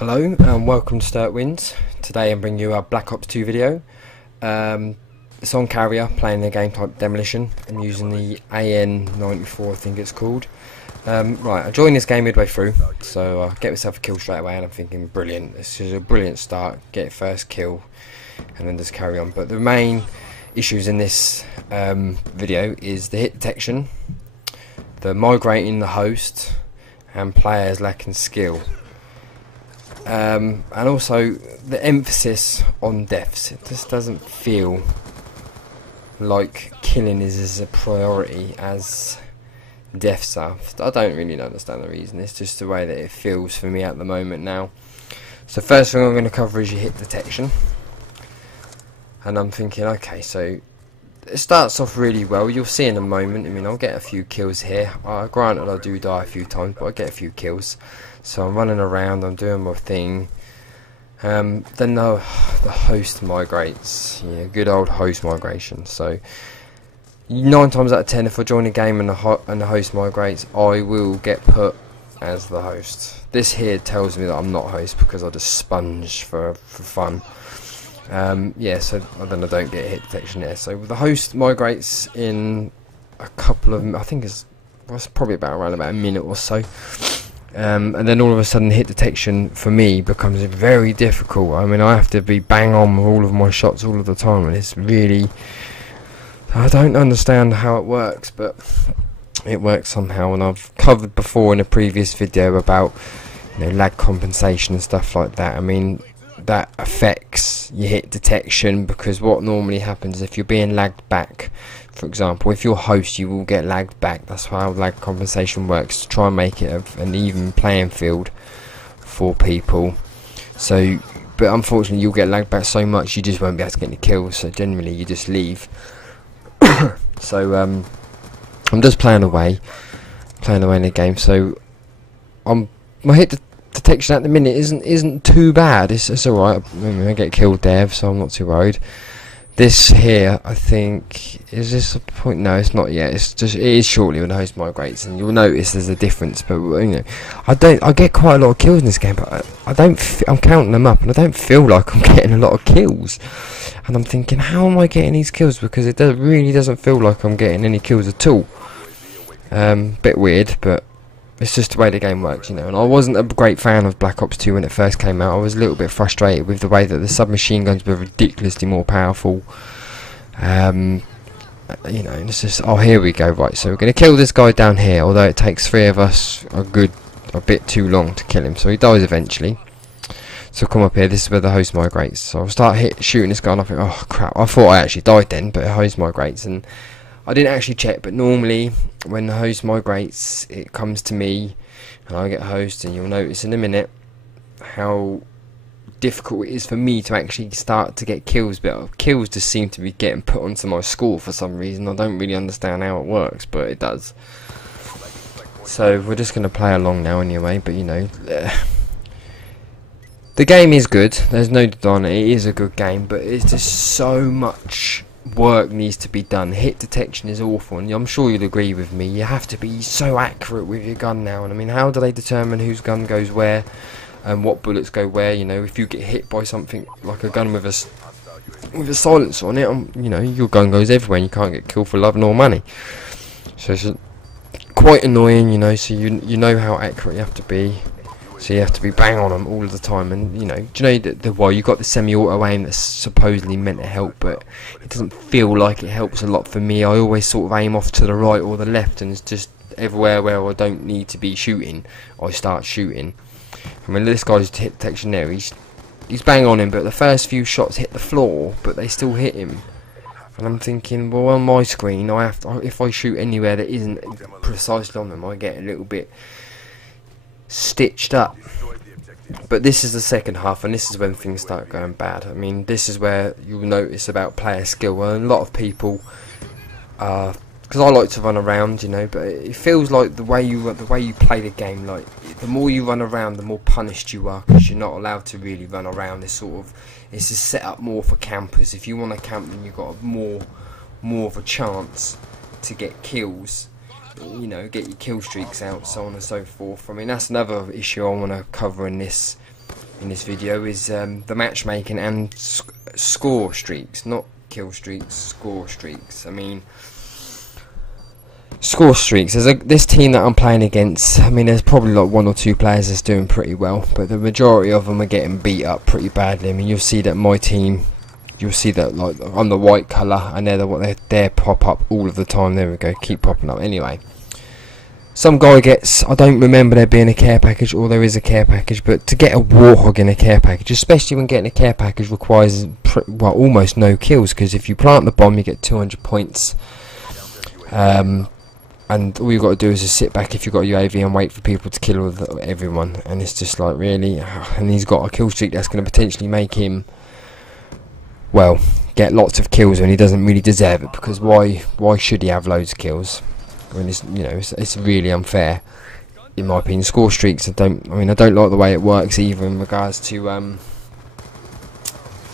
Hello and welcome to Sturtwinds. Today I'm bringing you a Black Ops 2 video. It's on Carrier, playing the game type Demolition. I'm using the AN94, I think it's called. Right, I joined this game midway through, so I get myself a kill straight away and I'm thinking brilliant, this is a brilliant start, get first kill and then just carry on. But the main issues in this video is the hit detection, the migrating the host and players lacking skill. And also the emphasis on deaths. It just doesn't feel like killing is as a priority as deaths are. I don't really understand the reason. It's just the way that it feels for me at the moment now. So first thing I'm going to cover is your hit detection. And I'm thinking, okay, so it starts off really well. You'll see in a moment. I mean, I'll get a few kills here. Granted, I do die a few times, but I get a few kills. So I'm running around, I'm doing my thing. Then the host migrates. Yeah, good old host migration. So 9 times out of 10, if I join a game and the host migrates, I will get put as the host. This here tells me that I'm not host because I just sponge for fun. Yeah, so then I don't get hit detection there. So the host migrates in a couple of, I think it's probably around about a minute or so. And then all of a sudden hit detection for me becomes very difficult. I mean, I have to be bang on with all of my shots all of the time, and it's really, I don't understand how it works, but it works somehow. And I've covered before in a previous video about, you know, lag compensation and stuff like that. I mean, that affects your hit detection, because what normally happens if you're being lagged back, for example, if you're host, you will get lagged back. That's how lag compensation works, to try and make it an even playing field for people. So, but unfortunately you'll get lagged back so much you just won't be able to get any kills, so generally you just leave. So I'm just playing away in the game. So my hit detection at the minute isn't too bad. It's alright. I mean, I get killed there, so I'm not too worried. This here, I think, is this a point? No, it's not yet. It is shortly when the host migrates, and you'll notice there's a difference. But you know, I get quite a lot of kills in this game, but I'm counting them up, and I don't feel like I'm getting a lot of kills. And I'm thinking, how am I getting these kills? Because it really doesn't feel like I'm getting any kills at all. Bit weird, but it's just the way the game works, you know. And I wasn't a great fan of Black Ops 2 when it first came out. I was a little bit frustrated with the way that the submachine guns were ridiculously more powerful. You know, and it's just, oh, here we go, right, so we're going to kill this guy down here, although it takes 3 of us a bit too long to kill him, so he dies eventually. So come up here, this is where the host migrates. So I'll start shooting this guy, and I think, oh crap, I thought I actually died then, but the host migrates, and I didn't actually check, but normally when the host migrates, it comes to me and I get host, and you'll notice in a minute how difficult it is for me to actually start to get kills, but kills just seem to be getting put onto my score for some reason. I don't really understand how it works, but it does. So we're just going to play along now anyway, but you know, the game is good, there's no denying it, it is a good game, but it's just so much work needs to be done. Hit detection is awful, and I'm sure you'll agree with me. You have to be so accurate with your gun now, and I mean, how do they determine whose gun goes where and what bullets go where? You know, if you get hit by something like a gun with a silencer on it, you know, your gun goes everywhere and you can't get killed for love nor money. So it's quite annoying, you know. So you know how accurate you have to be. So you have to be bang on them all of the time, and you know, do you know that well, you got the semi-auto aim that's supposedly meant to help, but it doesn't feel like it helps a lot for me. I always sort of aim off to the right or the left, and it's just everywhere where I don't need to be shooting, I start shooting. I mean, this guy's hit detection there, he's bang on him, but the first few shots hit the floor, but they still hit him. And I'm thinking, well, on my screen, if I shoot anywhere that isn't precisely on them, I get a little bit stitched up. But this is the second half, and this is when things start going bad. I mean, this is where you'll notice about player skill, and a lot of people, because I like to run around, you know, but it feels like the way you play the game, like the more you run around, the more punished you are, because you're not allowed to really run around. It's just set up more for campers. If you want to camp, then you've got more of a chance to get kills, you know, get your kill streaks out, so on and so forth. I mean, that's another issue I want to cover in this in this video is the matchmaking and score streaks, not kill streaks, score streaks. I mean, score streaks. This team that I'm playing against, I mean, there's probably like 1 or 2 players that's doing pretty well, but the majority of them are getting beat up pretty badly. I mean, you'll see that my team, you'll see that like I'm the white colour, and they're pop up all of the time. There we go, keep popping up. Anyway, some guy gets, I don't remember there being a care package, or there is a care package, but to get a Warthog in a care package, especially when getting a care package, requires well, almost no kills, because if you plant the bomb you get 200 points, and all you've got to do is just sit back if you've got a UAV and wait for people to kill everyone. And it's just like, really? And he's got a kill streak that's going to potentially make him, well, get lots of kills when he doesn't really deserve it, because why should he have loads of kills when it's, you know, it's really unfair in my opinion. Score streaks, I don't like the way it works either in regards to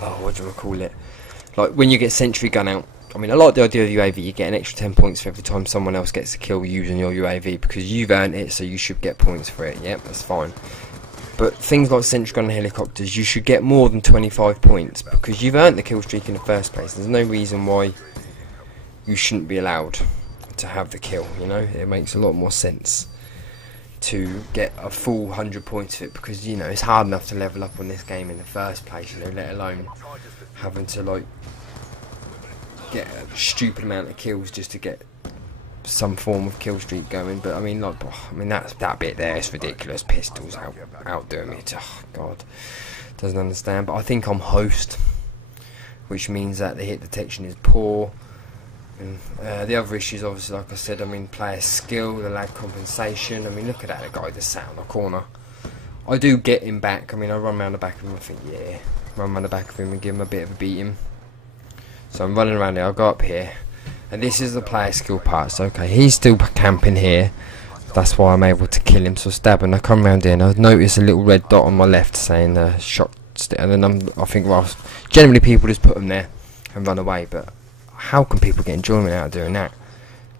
what do I call it, like when you get sentry gun out. I mean, I like the idea of UAV. You get an extra 10 points for every time someone else gets a kill using your UAV, because you've earned it, so you should get points for it. Yep, that's fine. But things like sentry gun and helicopters, you should get more than 25 points, because you've earned the kill streak in the first place. There's no reason why you shouldn't be allowed to have the kill, you know. It makes a lot more sense to get a full 100 points of it, because, you know, it's hard enough to level up on this game in the first place, you know, let alone having to, like, get a stupid amount of kills just to get some form of kill streak going. But I mean, like, that bit there is ridiculous. Pistols outdoing me. Oh god, doesn't understand. But I think I'm host, which means that the hit detection is poor. And the other issues, obviously, like I said, I mean, player skill, the lag compensation. I mean, look at that, the guy just sat on the corner. I do get him back. I mean, I run around the back of him. I think, yeah, run around the back of him and give him a bit of a beating. So I'm running around here, I'll go up here, and this is the player skill part. So okay, he's still camping here, that's why I'm able to kill him. So stabbing, I come around here and I notice a little red dot on my left saying shot stick, and then I think, well, generally people just put them there and run away, but how can people get enjoyment out of doing that?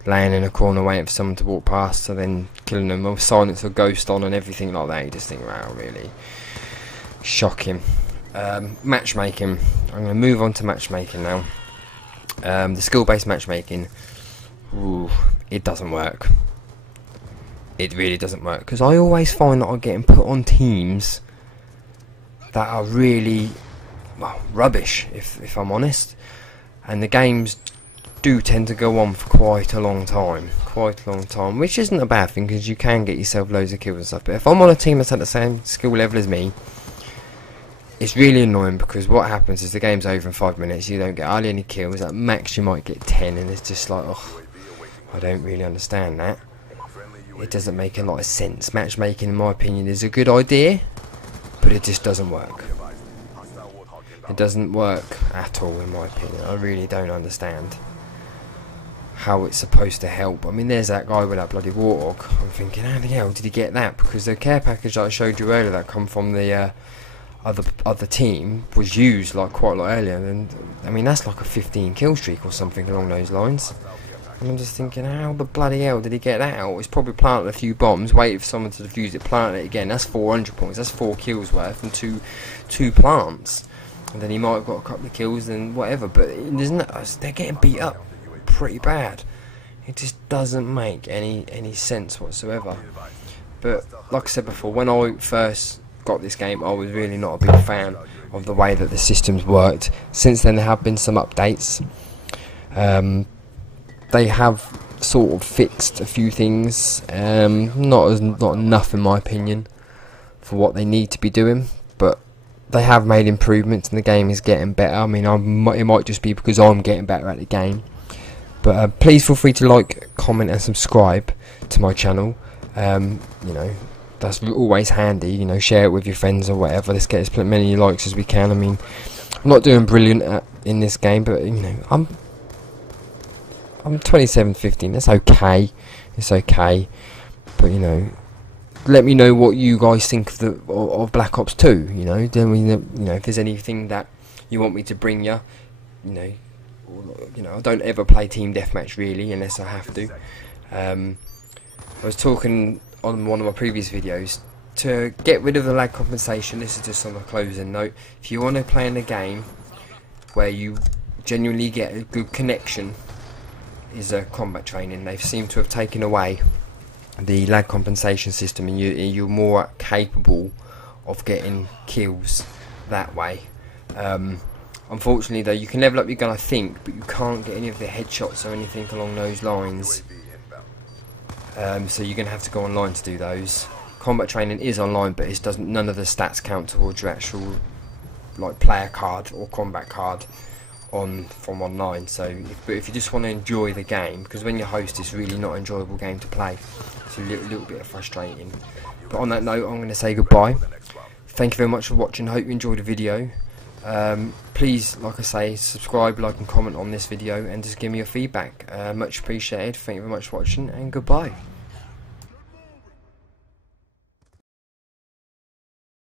Laying in a corner waiting for someone to walk past, and then killing them with silence or ghost on and everything like that. You just think, wow, really shocking. Matchmaking, I'm going to move on to matchmaking now. The skill-based matchmaking, ooh, it doesn't work. It really doesn't work, because I always find that I'm getting put on teams that are really, well, rubbish, if I'm honest. And the games do tend to go on for quite a long time, which isn't a bad thing, because you can get yourself loads of kills and stuff. But if I'm on a team that's at the same skill level as me, it's really annoying, because what happens is the game's over in 5 minutes, you don't get hardly any kills, at max you might get 10, and it's just like, oh, I don't really understand that. It doesn't make a lot of sense. Matchmaking, in my opinion, is a good idea, but it just doesn't work. It doesn't work at all, in my opinion. I really don't understand how it's supposed to help. I mean, there's that guy with that bloody Warthog. I'm thinking, how the hell did he get that? Because the care package that I showed you earlier that come from the other team was used like quite a lot earlier, and I mean, that's like a 15 kill streak or something along those lines. And I'm just thinking, how the bloody hell did he get that out? He's probably planted a few bombs, waited for someone to defuse it, planted it again. That's 400 points. That's 4 kills worth and two plants. And then he might have got a couple of kills and whatever. But they're getting beat up pretty bad. It just doesn't make any sense whatsoever. But like I said before, when I first got this game, I was really not a big fan of the way that the systems worked. Since then, there have been some updates. They have sort of fixed a few things, not enough in my opinion for what they need to be doing, but they have made improvements and the game is getting better. I mean, it might just be because I'm getting better at the game, but please feel free to like, comment and subscribe to my channel. You know, that's always handy. You know, share it with your friends or whatever. Let's get as many likes as we can. I mean, I'm not doing brilliant in this game, but you know, I'm 27-15. That's okay. It's okay. But you know, let me know what you guys think of Black Ops 2. You know, if there's anything that you want me to bring you. You know, I don't ever play team deathmatch really unless I have to. I was talking on one of my previous videos to get rid of the lag compensation, this is just on a closing note, if you want to play in a game where you genuinely get a good connection, is a combat training. They seem to have taken away the lag compensation system, and you're more capable of getting kills that way. Unfortunately though, you can level up your gun I think, but you can't get any of the headshots or anything along those lines, so you're going to have to go online to do those. Combat training is online, but it doesn't. None of the stats count towards your actual like player card or combat card from online. So, but if you just want to enjoy the game, because when you host, it's really not an enjoyable game to play. It's a little bit frustrating. But on that note, I'm going to say goodbye. Thank you very much for watching. Hope you enjoyed the video. Please, like I say, subscribe, like and comment on this video, and just give me your feedback. Much appreciated. Thank you very much for watching, and goodbye.